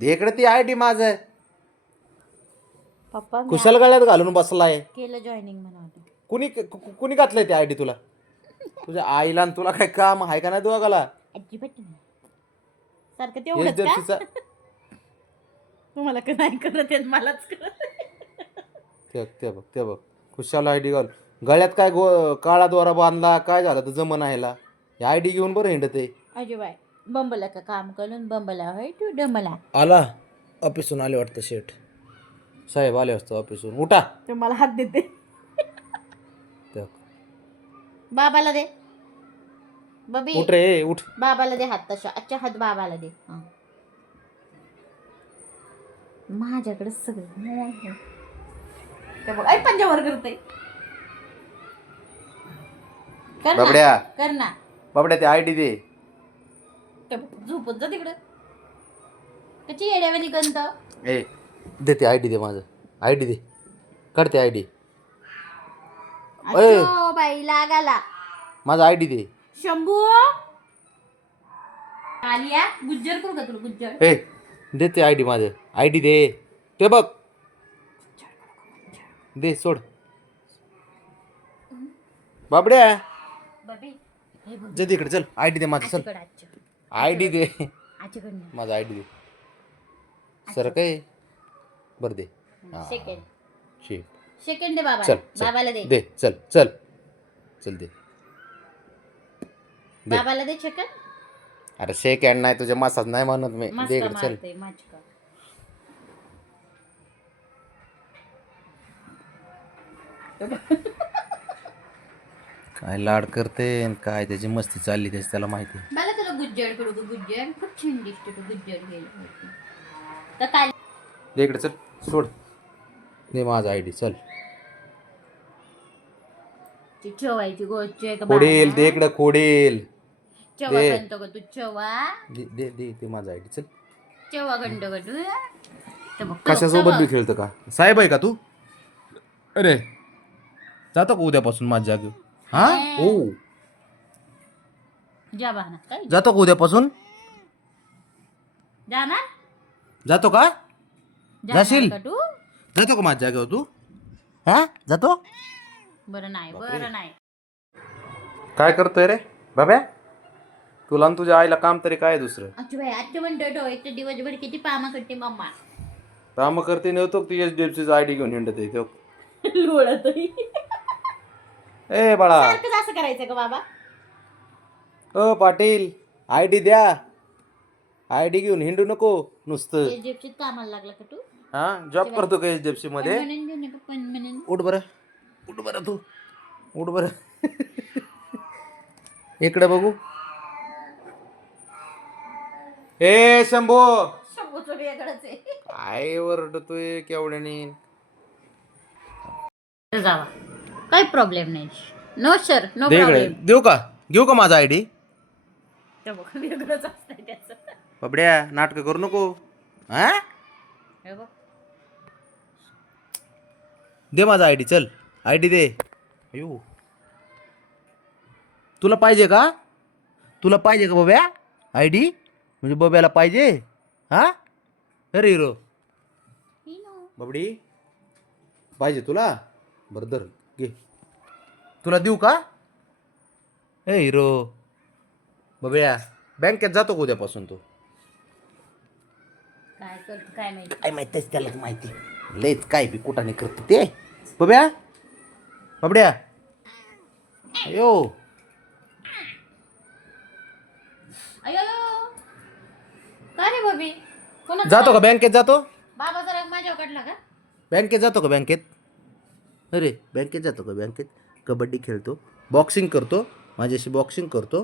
दे इकडे ती आयडी माझं. पप्पा कुशल गळ्यात घालून बसलाय. केलं जॉईनिंग म्हणा. कुणी घातलंय ती आयडी तुला? तुझ्या आईला आणि तुला काय काम आहे का नाही दोघाला? अजिबात नाही. सारखं तेवढंच का? HDFCचा तुम्हाला का नाही करत येत मलाच करत. ते बघ खुशाल आयडी घाल. गळ्यात काय काळा दोरा बांधला काय झालं तर जमन आहेला. ही आयडी घेऊन बरं हिंडत आहे. अजिबाय बंबला का काम करून बंबला होय तू डमला. आला ऑफिसून आले वाटतं शेठ साहेब आले असतं ऑफिसून. उठा. ते मला हात देते. ते बाबाला दे. बबी उठ रे उठ. बाबाला दे हात तशा. अच्छा हात बाबाला दे. माझ्याकडे सगळं बघ. ऐ पंजावर करते. कर ना, बाबड्या कर ना. बाबड्या ते आयडी दे. ते बघ, झोपत जा तिकडं. कशी येड्यावानी गंत. ए दे ते आयडी दे माझं. आयडी दे. काढते आयडी. अच्छा बाई लागाला. माझा आयडी दे. शंभू आलिया गुज्जर करू का तुला गुज्जर? ए दे ते आयडी माझं. आयडी दे. ते बघ दे सोड. बाबड्या बबी हे बघ जे तिकडे चल. आयडी दे माझं चल. आजकडे आयडी दे. आजकडे माझा आयडी दे. सर काय बरं दे. सेकंड शी सेकंड दे बाबा. चल चल. बाबाला दे. दे चल चल चल दे. दे. बाबाला दे सेकंड. अरे शेक हँड नाही तुझ्या मसाज नाही म्हणत मी. दे मस्का इकडे चल. मारते मचका. काय लाड करते आणि काय त्याची मस्ती चालली त्याची त्याला माहिती. मला तुला गुज्जर करू का गुज्जर? खूप छान दिसतो तू गुज्जर गेला तर काय. दे इकडे चल सोड. दे माझा आयडी चल. ती चवायची गोष्ट आहे का खोडेल बाळा? दे इकडे खोडेल. चवा दे. गंतो का तू चवा? दे दे दे ते माझा आयडी चल. चवा गंतो का तू? तर बघ, कशासोबत बी चवा. खेळतं का? साहेब आहे का तू? अरे जातो का उद्यापासून माझ्या जागी? हा ओ जा बहाना काय जातो का उद्यापासून? जाणार? जातो का? जाणार जाशील? का तू? जातो का माझ्या जागेवर तू? हा जातो? बरं नाही बरं नाही. काय करतोय रे बाब्या? तुला आणि तुझ्या आईला काम तरी काय दुसरं? अच्छा बाई आजच्या म्हणतो एक तर दिवसभर किती पामा करते मम्मा. काम करते नव्हतो ती HDFCचा आयडी घेऊन हिंडत आहे तो. लोळत ए बाळा. सारखंच असं करायचं का बाबा? ओ पाटील आयडी द्या. आयडी घेऊन हिंडू नको नुसतं. जेपशीत कामाला लागला का तू? हा जॉब करतो का HDFC मध्ये? म्हणून घेऊ नका पण म्हणून. उठ बरं. उठ बरं तू. उठ बरं. इकडे बघू. ए शंभो शंभूचं वेगळंच आहे. काय ओरडतोय केवढ्याने? जावा काही प्रॉब्लेम नाही. नो सर नो दे इकडे. प्रॉब्लेम. देऊ का? घेऊ का माझा आयडी? ते बघ वेगळंच असतंय त्याचं. बाबड्या नाटक करू नको. हा हे बघ दे माझा आयडी चल. आयडी दे. अयो तुला पाहिजे का? तुला पाहिजे का बाब्या आयडी? म्हणजे बाब्याला पाहिजे? हा अरे हिरो ही नो. बाबडी पाहिजे तुला? बरं धर घे. तुला देऊ का? ए हिरो बाब्या बँकेत जातो का उद्यापासून तू? काय करतो काय माहिती. काय माहिती त्यालाच माहिती. लयच काय बी कुठाने करतो ते बाब्या. बाबड्या अयो अयो काय रे बबी? कोणाचं जातो का काय? बँकेत जातो? बाबा जरा माझ्यावर काढला का? बँकेत जातो का बँकेत? अरे बँकेत जातो का बँकेत? कबड्डी खेळतो बॉक्सिंग करतो माझ्याशी बॉक्सिंग करतो.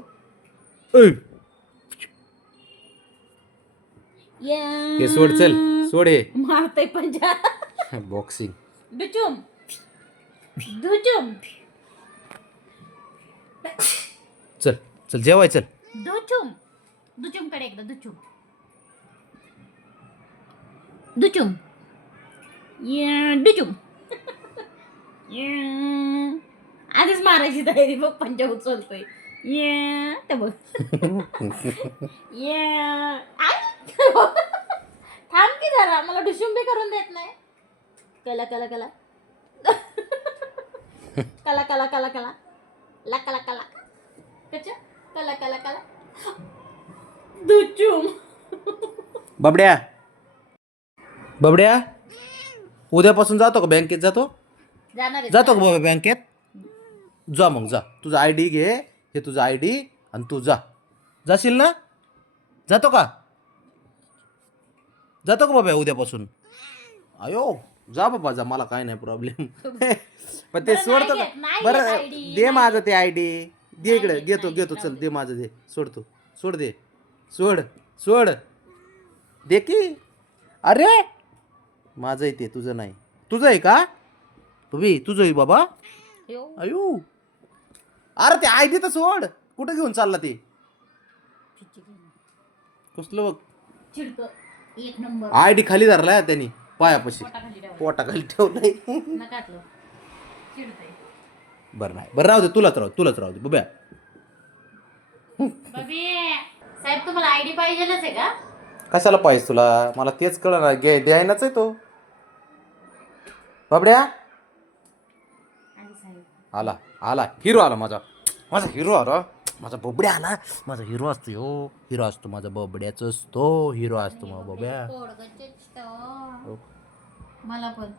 हे सोड चल सोड हे मारतय पंजा. बॉक्सिंग. दुचुम दुचुम चल चल जेवाय चल. दुचुम दुचुम कडे एकदा दुचुम दुचुम दुचुम. आधीच मारायची तयारी बघ पंजा उचलतोय. ते बघ मला डुशुम बी करून देत नाही. कला कला कला कला कला कला कला ला कला कला कच्चा कला कला कला डुचुम. बबड्या बबड्या उद्यापासून जातो का बँकेत? जातो जाणार आहे. जातो का बाबा बँकेत? जा मग जा, तुझा आय डी घे, हे तुझा आय डी, आणि तू जा. जाशील ना? जातो का? जातो का बाबा उद्यापासून? अयो जा बाबा जा, मला काय नाही प्रॉब्लेम. पण ते बरं, सोडतो नाही का? घेत, नाही बरं घेत ID, दे नाही माझं ते आय डी, दे इकडे. घेत, घेतो नाही घेतो घेत, चल, राहू दे माझं, दे. सोड तू, सोड दे, सोड सोड दे की. अरे माझं आहे ते, तुझं नाही. तुझं आहे का तुम्ही? तुझं आहे बाबा. यो. अयो अरे ते आय डी तर सोड, कुठं घेऊन चालला ते? कसलं बघ चिडक एक नंबर. आय डी खाली धरलाय त्यांनी पायापाशी, पोटाखाली ठेवा. पोटाखाली ठेवलंय. नकातलं चिडतंय. बरं नाही, बरं राहू दे, तुलाच राहू दे बब्या. बाबी साहेब तुम्हाला आयडी पाहिजेलच आहे का? कशाला पाहिजे तुला? मला तेच कळलं ना, द्यायलाच आहे तो बाबड्या. आणि साहेब आला आला, हिरो आला माझा, माझा हिरो आला, माझा बबड्या आला. माझा हिरो असतो ह्यो, हिरो असतो माझा बबड्याच असतो, हिरो असतो माझा बबड्या. पोरगं चिडतं. मला पण